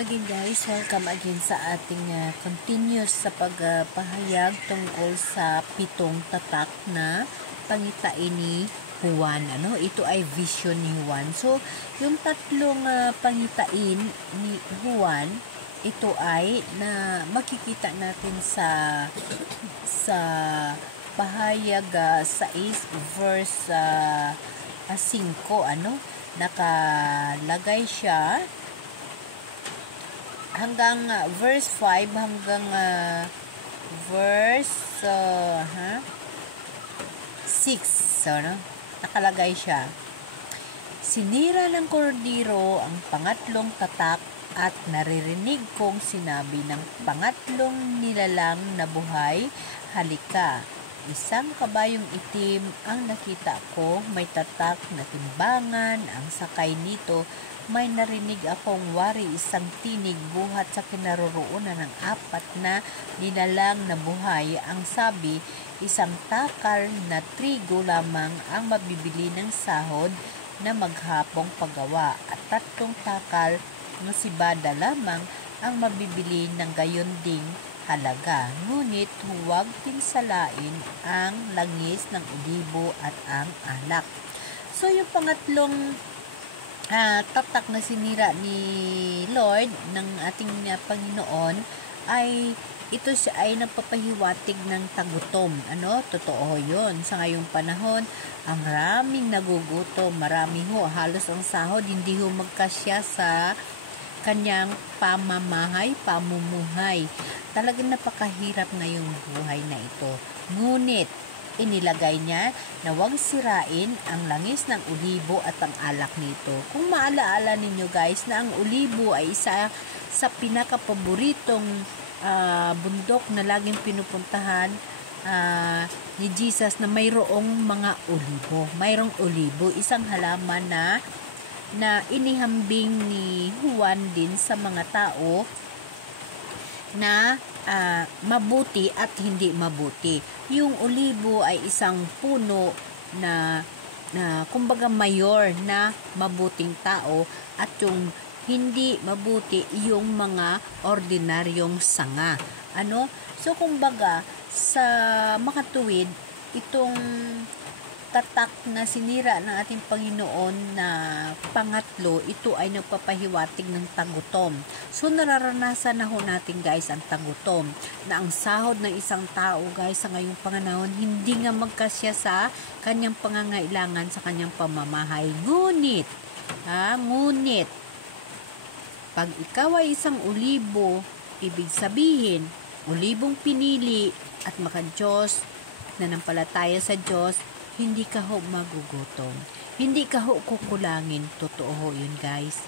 again guys, welcome again sa ating continuous sa pagpahayag tungkol sa pitong tatak na pangitain ni Juan. Ito ay vision ni Juan. So, yung tatlong pangitain ni Juan, ito ay na makikita natin sa pahayag 6 verse 5, nakalagay siya hanggang verse 5 hanggang verse 6. So, nakalagay siya. Sinira ng kordero ang pangatlong tatak at naririnig kong sinabi ng pangatlong nilalang na buhay, halika. Isang kabayong itim ang nakita ko, may tatak na timbangan, ang sakay nito. May narinig akong wari isang tinig buhat sa kinaroroonan ng apat na nilalang na buhay. Ang sabi, isang takal na trigo lamang ang mabibili ng sahod na maghapong paggawa at 3 takal na sibada lamang ang mabibili ng gayon ding halaga. Ngunit huwag tinsalain ang langis ng olibo at ang alak. So yung pangatlong tatak na sinira ni Lord ng ating Panginoon ay ito siya ay nagpapahiwatig ng tagutom. Totoo yun. Sa ngayong panahon, ang maraming nagugutom, marami halos ang sahod hindi magkasya sa kanyang pamumuhay. Talagang napakahirap na yung buhay na ito. Ngunit inilagay niya na huwag sirain ang langis ng olibo at ang alak nito. Kung maalaala ninyo guys na ang olibo ay isa sa pinakapaboritong bundok na laging pinupuntahan ni Jesus na mayroong mga olibo. Mayroong olibo, isang halaman na inihambing ni Juan din sa mga tao na mabuti at hindi mabuti. Yung olibo ay isang puno na kumbaga mayor na mabuting tao at yung hindi mabuti yung mga ordinaryong sanga. So kumbaga sa makatuwid itong tatak na sinira ng ating Panginoon na pangatlo, ito ay nagpapahiwatig ng tagutom. So nararanasan na natin guys ang tagutom, na ang sahod ng isang tao guys sa ngayong panganahon hindi nga magkasya sa kanyang pangangailangan sa kanyang pamamahay. Ngunit pag ikaw ay isang olibo, ibig sabihin olibong pinili at maka-Diyos, nanampalataya sa Diyos, hindi ka magugutom. Hindi ka kukulangin. Totoo yun guys.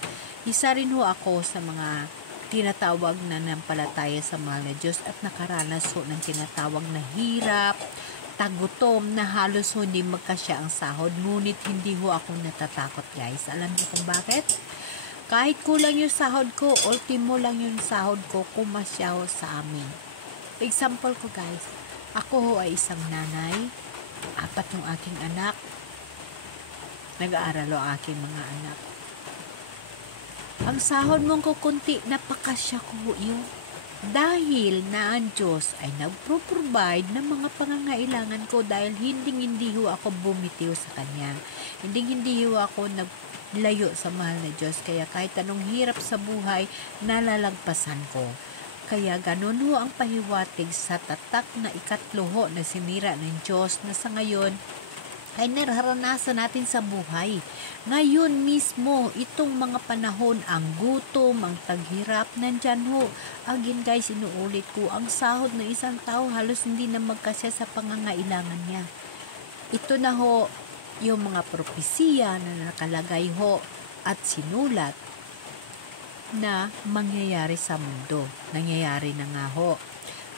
Isa rin ako sa mga tinatawag na nanampalataya sa mahal na Diyos at nakaranas ng tinatawag na hirap, tagutom na halos hindi magkasya ang sahod. Ngunit hindi ako natatakot guys. Alam niyo kung bakit? Kahit kulang yung sahod ko, ultimo lang yung sahod ko, kumasya sa amin. Example ko guys, ako ay isang nanay, 4 ng aking anak, nag-aaral ang aking mga anak. Ang sahod mong kukunti, napakasya ko yun. Dahil na ang Diyos ay nagpro-provide ng mga pangangailangan ko dahil hindi ako bumitiw sa Kanya. Hindi ako naglayo sa mahal na Diyos. Kaya kahit anong hirap sa buhay, nalalagpasan ko. Kaya ganun ang pahiwatig sa tatak na ikatlo na sinira ng Diyos na sa ngayon ay nararanasan natin sa buhay. Ngayon mismo, itong mga panahon, ang gutom, ang taghirap, nandyan Again guys, inuulit ko, ang sahod ng isang tao halos hindi na magkasya sa pangangailangan niya. Ito na yung mga propesiya na nakalagay at sinulat na mangyayari sa mundo. Nangyayari na nga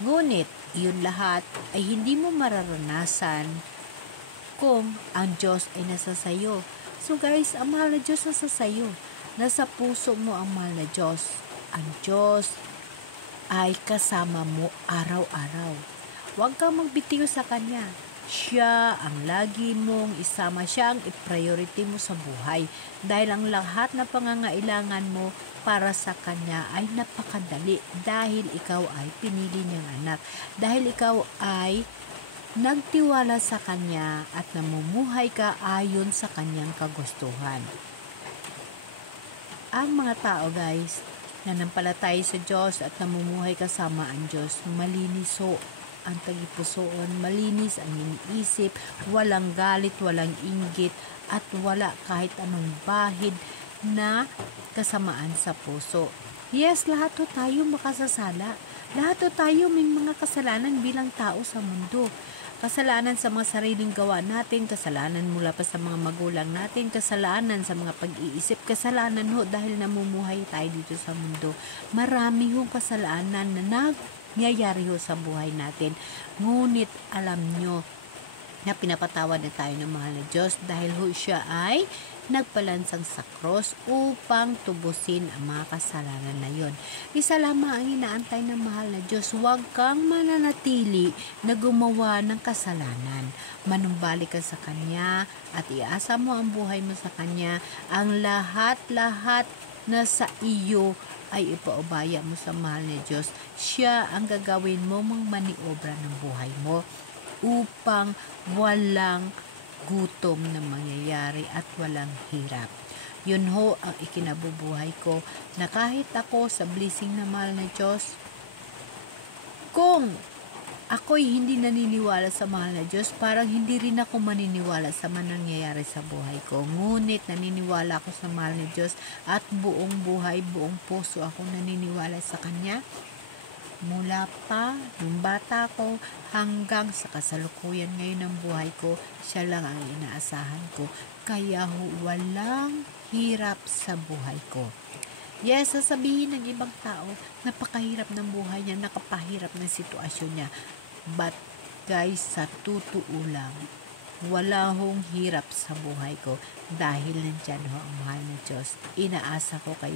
Ngunit, iyon lahat ay hindi mo mararanasan kung ang Diyos ay nasa sayo. So guys, ang mahal na Diyos nasa sayo. Nasa puso mo ang mahal na Diyos. Ang Diyos ay kasama mo araw-araw. Huwag kang magbitiw sa Kanya. Siya ang lagi mong isama, siya ang i-priority mo sa buhay. Dahil ang lahat na pangangailangan mo para sa Kanya ay napakadali. Dahil ikaw ay pinili niyang anak. Dahil ikaw ay nagtiwala sa Kanya at namumuhay ka ayon sa Kanyang kagustuhan. Ang mga tao guys, nanampalataya sa Diyos at namumuhay kasama ang Diyos, maliniso ang tagipusoon, malinis ang iniisip, walang galit, walang inggit, at wala kahit anong bahid na kasamaan sa puso. Yes, lahat to tayo makasasala. Lahat to tayo may mga kasalanan bilang tao sa mundo. Kasalanan sa mga sariling gawa natin, kasalanan mula pa sa mga magulang natin, kasalanan sa mga pag-iisip, kasalanan ho dahil namumuhay tayo dito sa mundo. Marami hong kasalanan na nangyayari ho sa buhay natin. Ngunit alam nyo na pinapatawad na tayo ng mahal na Diyos dahil ho siya ay nagpalansang sa cross upang tubusin ang mga kasalanan na yon. Isa lamang ang inaantay ng mahal na Diyos, huwag kang mananatili na gumawa ng kasalanan. Manumbalik ka sa Kanya at iasa mo ang buhay mo sa Kanya. Ang lahat-lahat na sa iyo ay ipaubaya mo sa mahal na Diyos. Siya ang gagawin mo maniobra ng buhay mo upang walang gutom na mangyayari at walang hirap. Yun ho ang ikinabubuhay ko, na kahit ako sa blessing na mahal na Diyos, kung ako'y hindi naniniwala sa mahal na Diyos, parang hindi rin ako maniniwala sa manangyayari sa buhay ko. Ngunit naniniwala ako sa mahal na Diyos at buong buhay, buong puso ako naniniwala sa Kanya. Mula pa nung bata ko hanggang sa kasalukuyan ngayon ng buhay ko, siya lang ang inaasahan ko. Kaya walang hirap sa buhay ko. Yes, sasabihin ng ibang tao, napakahirap ng buhay niya, nakapahirap ng sitwasyon niya. But guys, sa totoo lang, wala hong hirap sa buhay ko dahil nandyan ho ang mahal na Diyos. Inaasa ko kay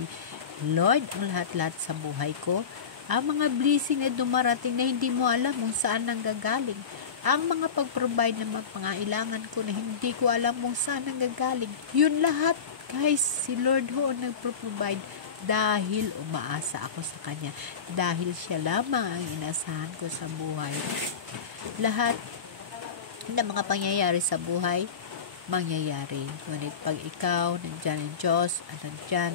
Lord ang lahat-lahat sa buhay ko. Ang mga blessing na dumarating na hindi mo alam kung saan nanggagaling. Ang mga pag-provide ng mga pangailangan ko na hindi ko alam kung saan nanggagaling. Yun lahat, guys, si Lord ho ang nagpro-provide dahil umaasa ako sa Kanya. Dahil siya lamang ang inasahan ko sa buhay. Lahat ng mga pangyayari sa buhay, mangyayari. Ngunit pag ikaw, nandyan ang Diyos, at nandyan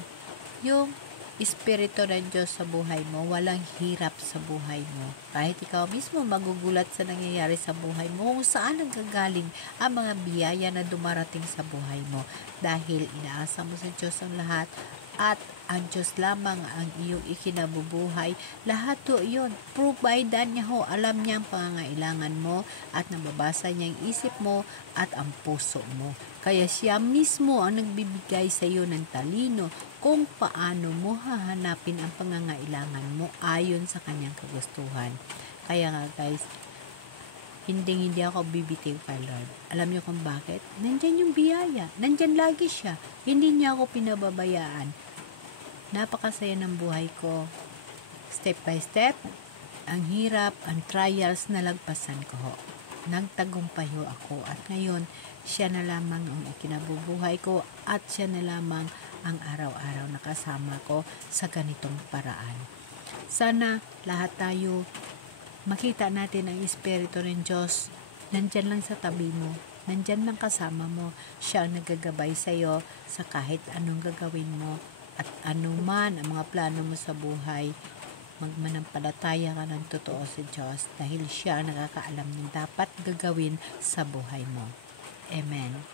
yung Espiritu ng Diyos sa buhay mo, walang hirap sa buhay mo. Kahit ikaw mismo magugulat sa nangyayari sa buhay mo, kung saan nanggagaling ang mga biyaya na dumarating sa buhay mo. Dahil inaasa mo sa Diyos ang lahat at ang Diyos lamang ang iyong ikinabubuhay. Lahat to yun, providean niya ho, alam niya ang pangangailangan mo at nababasa niya ang isip mo at ang puso mo. Kaya siya mismo ang nagbibigay sa iyo ng talino kung paano mo hahanapin ang pangangailangan mo ayon sa kanyang kagustuhan. Kaya nga guys, hindi ako bibitiw kay Lord. Alam niyo kung bakit? Nandyan yung biyaya. Nandyan lagi siya. Hindi niya ako pinababayaan. Napakasaya ng buhay ko. Step by step, ang hirap, ang trials na lagpasan ko ho. Nagtagumpay ho ako at ngayon, siya na lamang ang ikinabubuhay ko at siya na lamang ang araw-araw na kasama ko sa ganitong paraan. Sana lahat tayo makita natin ang Espiritu ng Diyos. Nandyan lang sa tabi mo. Nandyan lang kasama mo. Siya ang nagagabay sa iyo sa kahit anong gagawin mo. At anuman ang mga plano mo sa buhay, magmanampalataya ka ng totoo sa Diyos dahil siya ang nakakaalam ng dapat gagawin sa buhay mo. Amen.